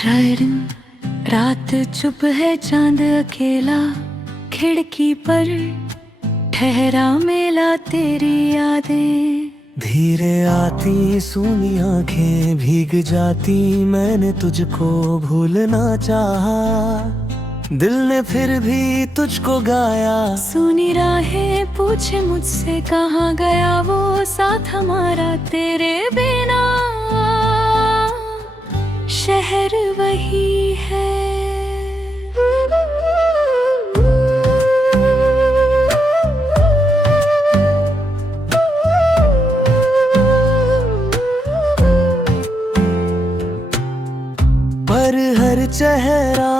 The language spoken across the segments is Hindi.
रायरिन रात चुप है, चांद अकेला खिड़की पर ठहरा, मेला तेरी यादें। धीरे आती सूनी आंखें भीग जाती, मैंने तुझको भूलना चाहा, दिल ने फिर भी तुझको गाया। सुनी राहें पूछे मुझसे कहाँ गया वो साथ हमारा, तेरे बिना शहर वही है। पर हर चेहरा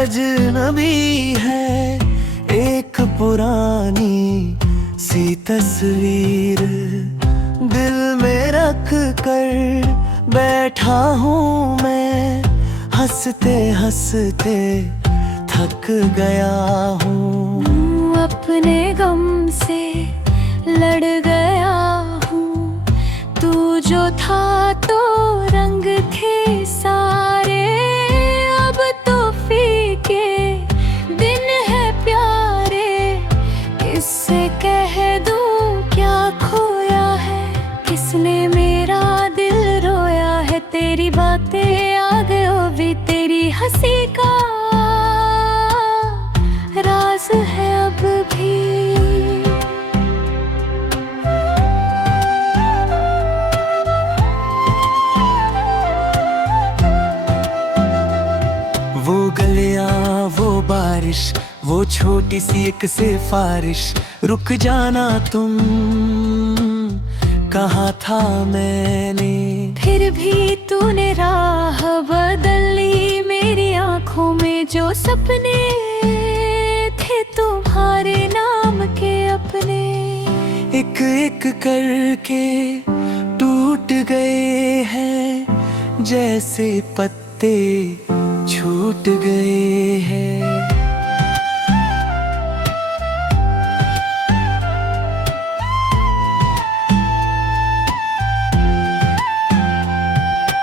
अजनबी है, एक पुरानी सी तस्वीर दिल में रख कर बैठा हूँ मैं, हंसते हंसते थक गया हूँ। अपने गम से लड़ गया हूँ, तू जो था तो रंग थे सारे, अब तो फीके दिन है प्यारे। किससे कह दूँ क्या खोया है, किसने मेरा दिल रोया है, तेरी बातें याद हो भी तेरी हंसी का राज है अब भी। वो गलियां वो बारिश, वो छोटी सी एक सिफारिश, रुक जाना तुम, कहा था मैंने। फिर भी तूने राह बदल ली, मेरी आंखों में जो सपने थे तुम्हारे नाम के अपने, एक एक करके टूट गए हैं, जैसे पत्ते छूट गए हैं।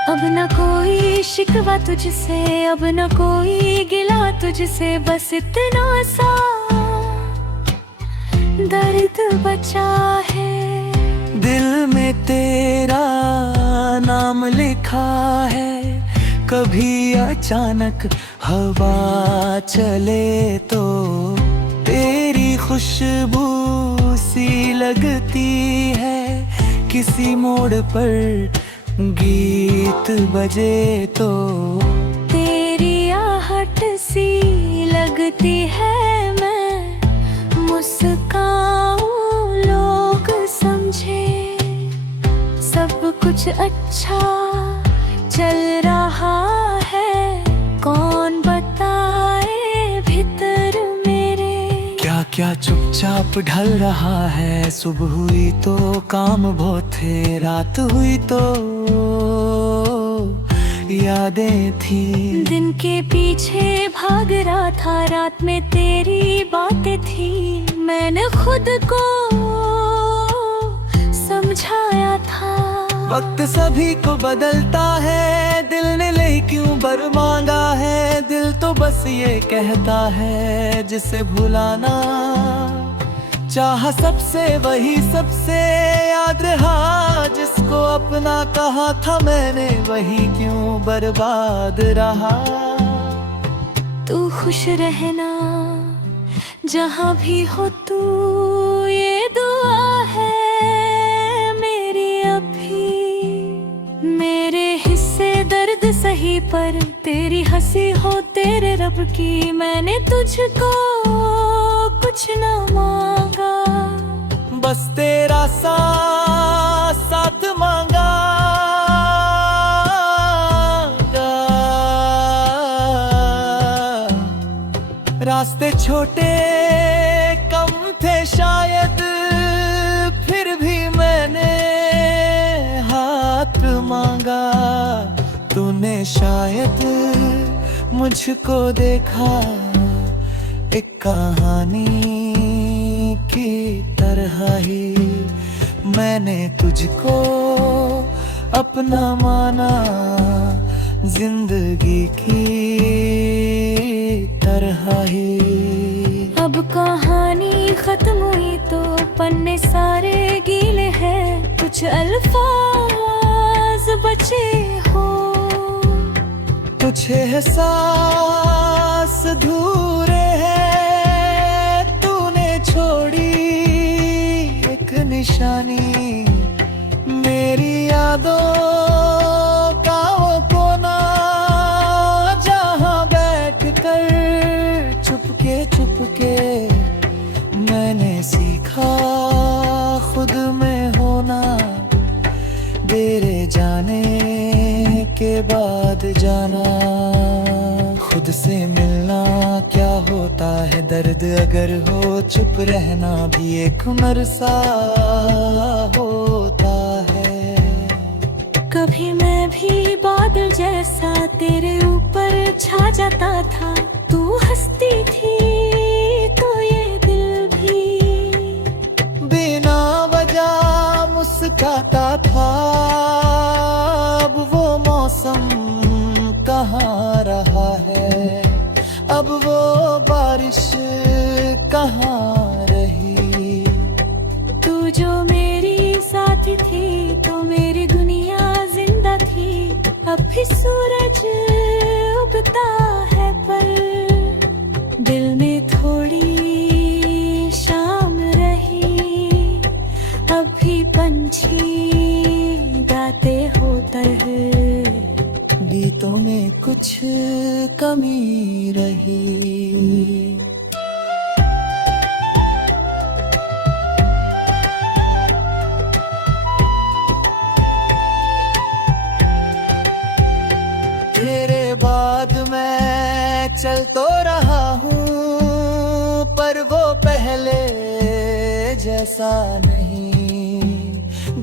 अब न कोई शिकवा तुझसे, अब न कोई गिला तुझसे, बस इतना सा दर्द बचा है। दिल में तेरा नाम लिखा है, कभी अचानक हवा चले तो तेरी खुशबू सी लगती है, किसी मोड़ पर गीत बजे तो तेरी आहट सी लगती है, मैं मुस्काऊं लोग समझे, सब कुछ अच्छा चल रहा है, कौन बताए भीतर मेरे। क्या क्या चुपचाप ढल रहा है, सुबह हुई तो काम बहुत थे, रात हुई तो यादें थी। दिन के पीछे भाग रहा था, रात में तेरी बातें थी, मैंने खुद को समझाया था। वक्त सभी को बदलता है, दिल ने ले क्यों बर मांगा है, दिल तो बस ये कहता है जिसे भुलाना चाहा, सबसे वही सबसे याद रहा, जिसको अपना कहा था मैंने वही क्यों बर्बाद रहा। तू खुश रहना जहाँ भी हो तू, ये दुआ है मेरी अभी। मेरे हिस्से दर्द सही पर तेरी हंसी हो तेरे रब की, मैंने तुझको कुछ न मांगा, बस तेरा साथ मांगा। रास्ते छोटे कम थे शायद, फिर भी मैंने हाथ मांगा, तूने शायद मुझको देखा एक कहानी की तरह ही, मैंने तुझको अपना माना, जिंदगी की तरह ही। अब कहानी खत्म हुई तो पन्ने सारे गीले हैं, कुछ अल्फाज बचे हो, कुछ एहसास अधूरे हैं। तूने छोड़ी एक निशानी, मेरी यादों का वो कोना, जहाँ बैठ कर चुपके चुपके मैंने सीखा खुद में होना। तेरे जाने के बाद जाना, खुद से मिलना क्या होता है दर्द, अगर हो चुप रहना भी एक हुनर सा होता है। कभी मैं भी बादल जैसा तेरे ऊपर छा जाता था, तू हंसती थी तो ये दिल भी बिना वजह मुस्कुराता था। अब वो मौसम कहाँ रहा है, अब वो बारिश कहाँ रही। तू जो मेरी साथी थी तो मेरी दुनिया जिंदा थी। अब भी सूरज उगता है पर दिल में थोड़ी शाम रही। अब भी पंछी गाते हो तरह, गीतों में कुछ कमी रही। तेरे बाद मैं चल तो रहा हूँ, पर वो पहले जैसा नहीं।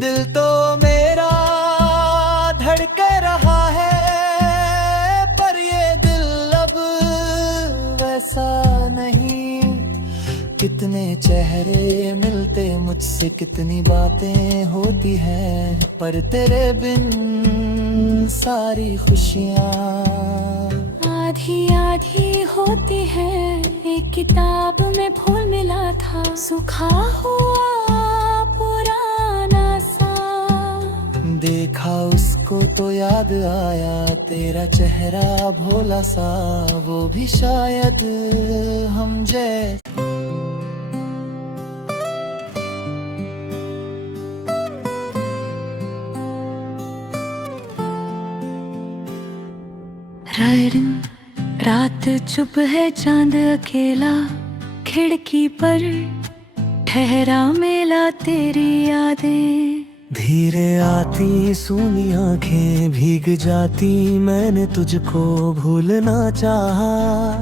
दिल तो मेरा धड़क रहा है, पर ये दिल अब वैसा नहीं। कितने चेहरे मिलते मुझसे, कितनी बातें होती हैं, पर तेरे बिन सारी खुशियाँ आधी आधी होती है। एक किताब में फूल मिला था, सूखा हुआ पुराना सा। देखा उसको तो याद आया तेरा चेहरा भोला सा, वो भी शायद हम जैसे। रात चुप है, चांद अकेला खिड़की पर ठहरा, मेला तेरी यादें। धीरे आती सूनी आंखें भीग जाती, मैंने तुझको भूलना चाहा,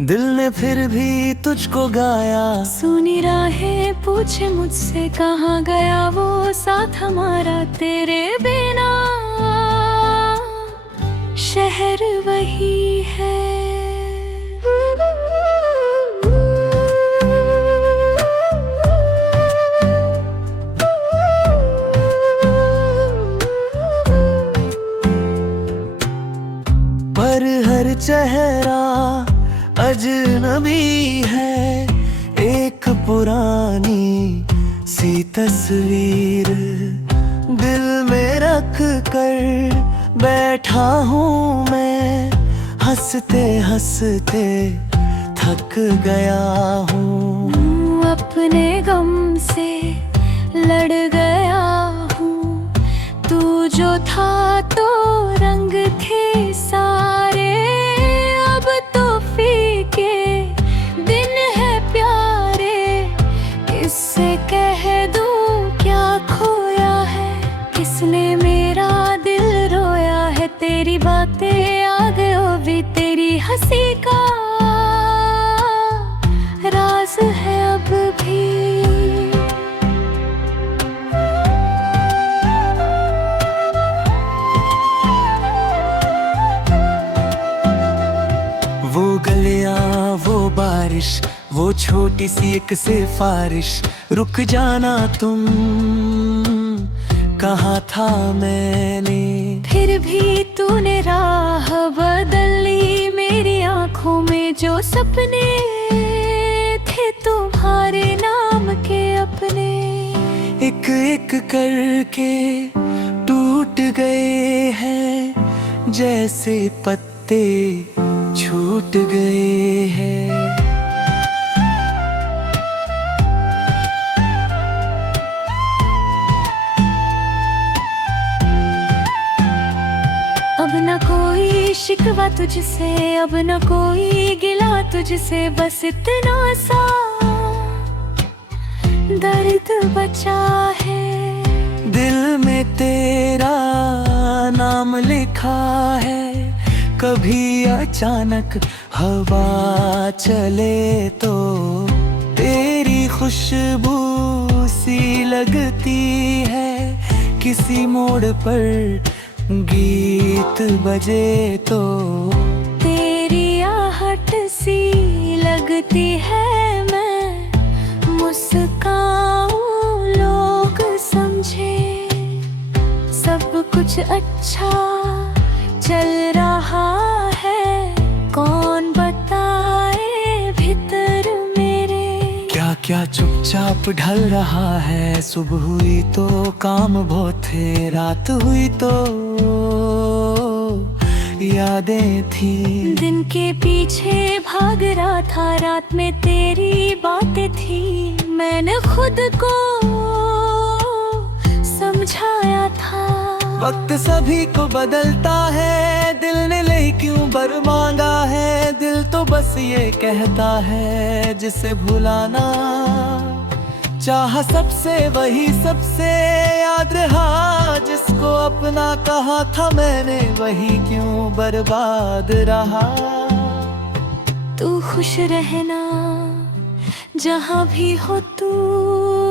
दिल ने फिर भी तुझको गाया। सुनी राहें पूछे मुझसे कहाँ गया वो साथ हमारा, तेरे बिना शहर वही है। पर हर चेहरा अजनबी है, एक पुरानी सी तस्वीर दिल में रख कर बैठा हूँ मैं। हंसते हंसते थक गया हूँ, अपने गम से लड़ गया हूँ। तू जो था तो रंग थे सारे, अब तो फीके दिन है प्यारे। किससे कह दूँ क्या खोया है, किसने मेरा दिल रोया है। तेरी बातें याद हो भी, तेरी हंसी का राज है अब भी। वो गलियां वो बारिश, वो छोटी सी एक सिफारिश, रुक जाना तुम, कहा था मैंने। फिर भी तूने राह बदल ली, मेरी आंखों में जो सपने थे तुम्हारे नाम के अपने। एक एक करके टूट गए हैं, जैसे पत्ते छूट गए हैं। अब न कोई शिकवा तुझसे, अब न कोई गिला तुझसे, बस इतना सा दर्द बचा है। दिल में तेरा नाम लिखा है, कभी अचानक हवा चले तो तेरी खुशबू सी लगती है। किसी मोड़ पर गीत बजे तो तेरी आहट सी लगती है। मैं मुस्काऊं लोग समझे, सब कुछ अच्छा चल रहा है। कौन बताए भीतर मेरे क्या क्या चुपचाप ढल रहा है। सुबह हुई तो काम बहुत थे, रात हुई तो यादें थी। दिन के पीछे भाग रहा था, रात में तेरी बातें थी। मैंने खुद को समझाया था। वक्त सभी को बदलता है, दिल ने ले क्यों बर मांगा है। दिल तो बस ये कहता है जिसे भुलाना चाहा सबसे वही सबसे याद रहा। जिसको अपना कहा था मैंने, वही क्यों बर्बाद रहा। तू खुश रहना जहाँ भी हो तू,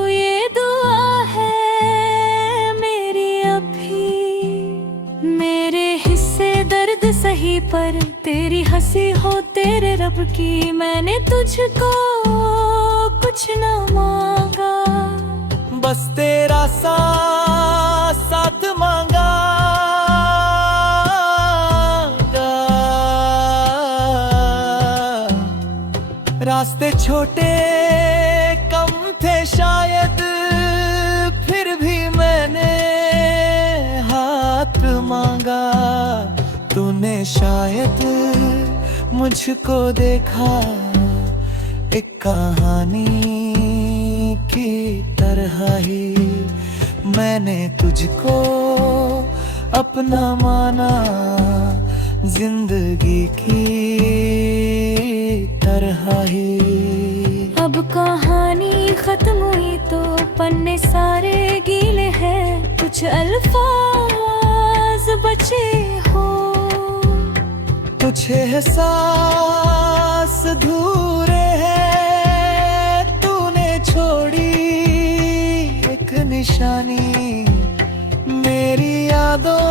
ये दुआ है मेरी अभी। मेरे हिस्से दर्द सही पर तेरी हंसी हो तेरे रब की। मैंने तुझको कुछ न मांगा, बस तेरा साथ मांगा। रास्ते छोटे कम थे शायद, फिर भी मैंने हाथ मांगा। तूने शायद मुझको देखा एक कहानी की तरह ही। मैंने तुझको अपना माना जिंदगी की तरह ही। अब कहानी खत्म हुई तो पन्ने सारे गीले हैं। कुछ अल्फाज बचे हो, कुछ एहसास अधूरे हैं। तूने छोड़ी एक निशानी, मेरी यादों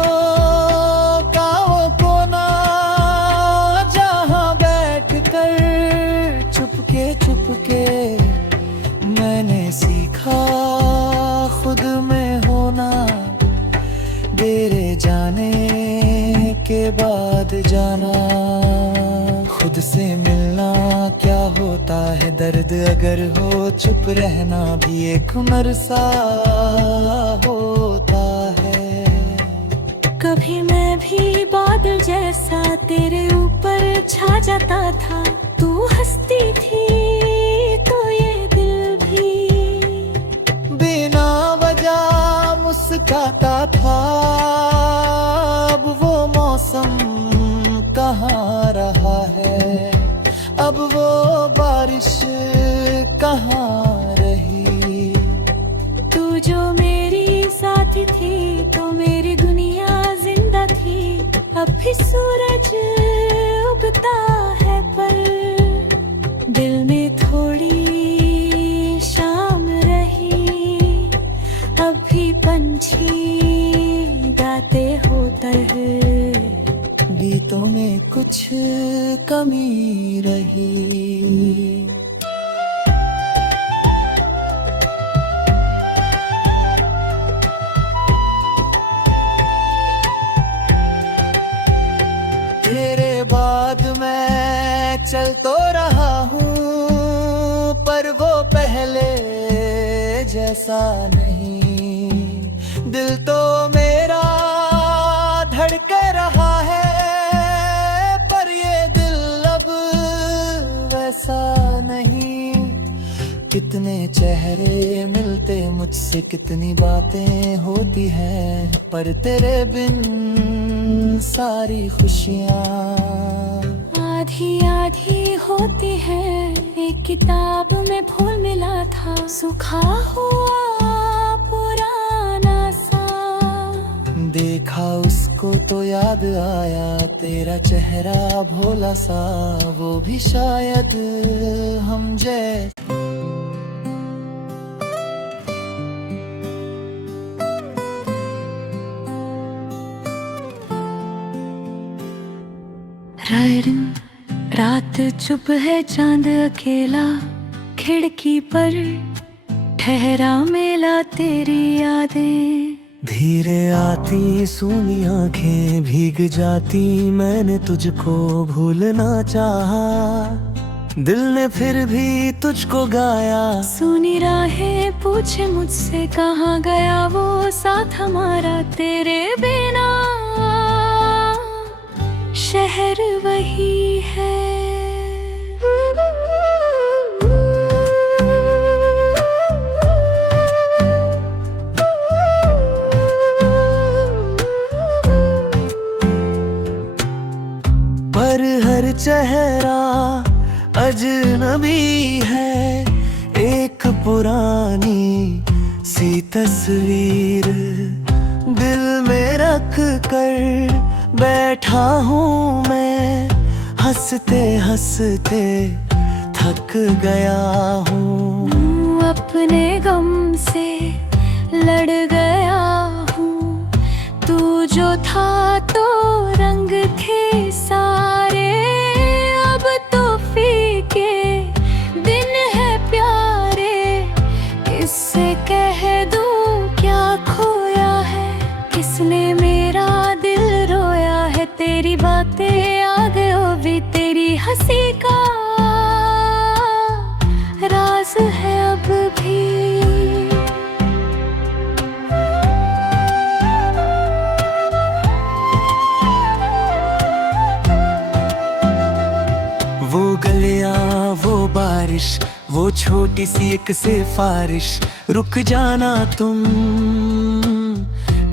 का वो कोना, जहाँ बैठ कर चुपके चुपके मैंने सीखा खुद में होना। तेरे जाने के बाद जाना, खुद से मिलना क्या होता है दर्द अगर हो। चुप रहना भी एक हुनर सा होता है। कभी मैं भी बादल जैसा तेरे ऊपर छा जाता था। तू हंसती थी तो ये दिल भी बिना वजह मुस्कुराता था। अब वो मौसम कहाँ रहा है, अब वो बारिश कहाँ रही। तू जो मेरी साथी थी तो मेरी दुनिया जिंदा थी। अब भी सूरज उगता है पर दिल में थोड़ी शाम रही। अब भी पंछी गाते होता है, गीतों में कुछ कमी रही। चल तो रहा हूँ, पर वो पहले जैसा नहीं। दिल तो मेरा धड़क रहा है, पर ये दिल अब वैसा नहीं। कितने चेहरे मिलते मुझसे, कितनी बातें होती हैं, पर तेरे बिन सारी खुशियाँ आधी आधी होती है। एक किताब में फूल मिला था, सूखा हुआ पुराना सा। देखा उसको तो याद आया तेरा चेहरा भोला सा, वो भी शायद हम जैसे। रात चुप है, चांद अकेला खिड़की पर ठहरा, मेला तेरी यादें। धीरे आती सूनी आंखें भीग जाती, मैंने तुझको भूलना चाहा, दिल ने फिर भी तुझको गाया। सुनी राहें पूछे मुझसे, कहाँ गया वो साथ हमारा, तेरे बिना शहर वही है। पर हर चेहरा अजनबी है, एक पुरानी सी तस्वीर दिल में रख कर बैठा हूँ मैं। हंसते हंसते थक गया हूँ, अपने गम से लड़ गया हूँ। तू जो था तो रंग थे सारे, अब तो फीके दिन है प्यारे। किससे कह दूँ क्या खोया है, किसने मेरा दिल रोया है। तेरी बातें याद हो भी, तेरी हंसी का राज है अब भी। वो गलियां, वो बारिश, वो छोटी सी एक सिफारिश, रुक जाना तुम,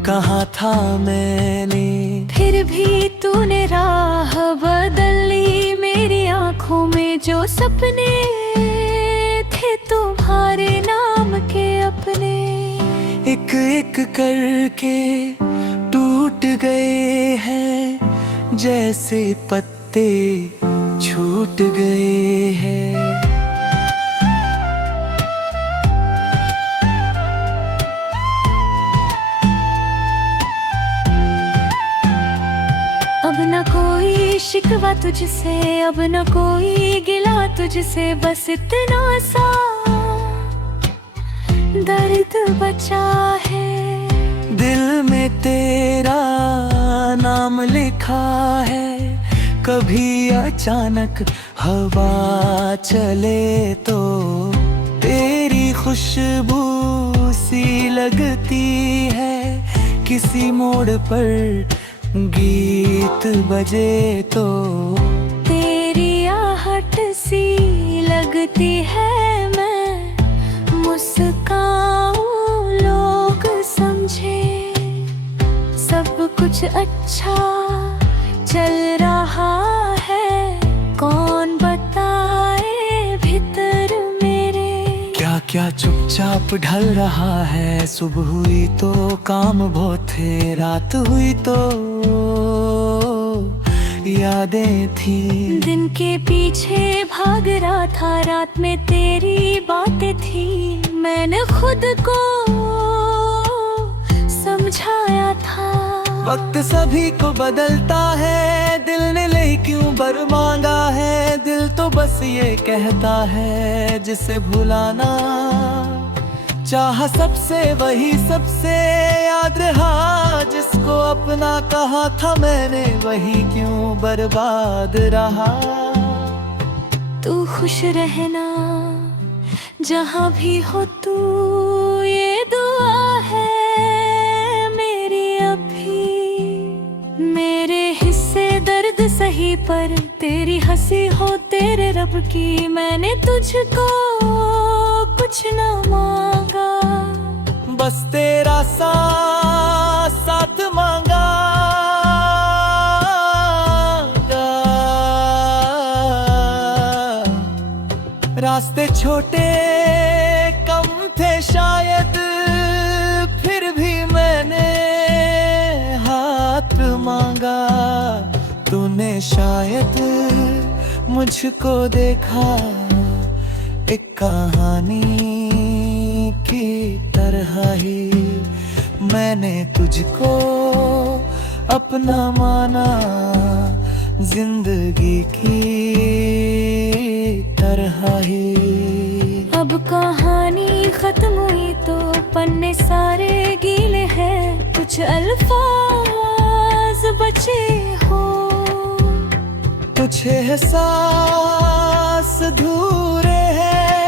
कहा था मैंने। फिर भी तूने राह बदल ली, मेरी आंखों में जो सपने थे तुम्हारे नाम के अपने। एक एक करके टूट गए हैं, जैसे पत्ते छूट गए हैं। अब न कोई शिकवा तुझसे, अब न कोई गिला तुझसे, बस इतना सा दर्द बचा है। दिल में तेरा नाम लिखा है, कभी अचानक हवा चले तो तेरी खुशबू सी लगती है। किसी मोड़ पर गीत बजे तो तेरी आहट सी लगती है। मैं मुस्काऊं लोग समझे, सब कुछ अच्छा चल रहा है। कौन बताए भीतर मेरे, क्या क्या चुपचाप ढल रहा है। सुबह हुई तो काम बहुत थे, रात हुई तो यादें थी। दिन के पीछे भाग रहा था, रात में तेरी बातें थी। मैंने खुद को समझाया था। वक्त सभी को बदलता है, दिल ने ले क्यों बर मांगा है। दिल तो बस ये कहता है जिसे भुलाना चाहा सबसे वही सबसे याद रहा। जिसको अपना कहा था मैंने, वही क्यों बर्बाद रहा। तू खुश रहना जहाँ भी हो तू, ये दुआ है मेरी अभी। मेरे हिस्से दर्द सही पर तेरी हंसी हो तेरे रब की, मैंने तुझको कुछ ना मांगा, बस तेरा साथ मांगा। रास्ते छोटे कम थे शायद, फिर भी मैंने हाथ मांगा। तूने शायद मुझको देखा एक कहानी की तरह ही, मैंने तुझको अपना माना जिंदगी की तरह ही। अब कहानी खत्म हुई तो पन्ने सारे गीले हैं, कुछ अल्फाज बचे हो, कुछ एहसास अधूरे हैं।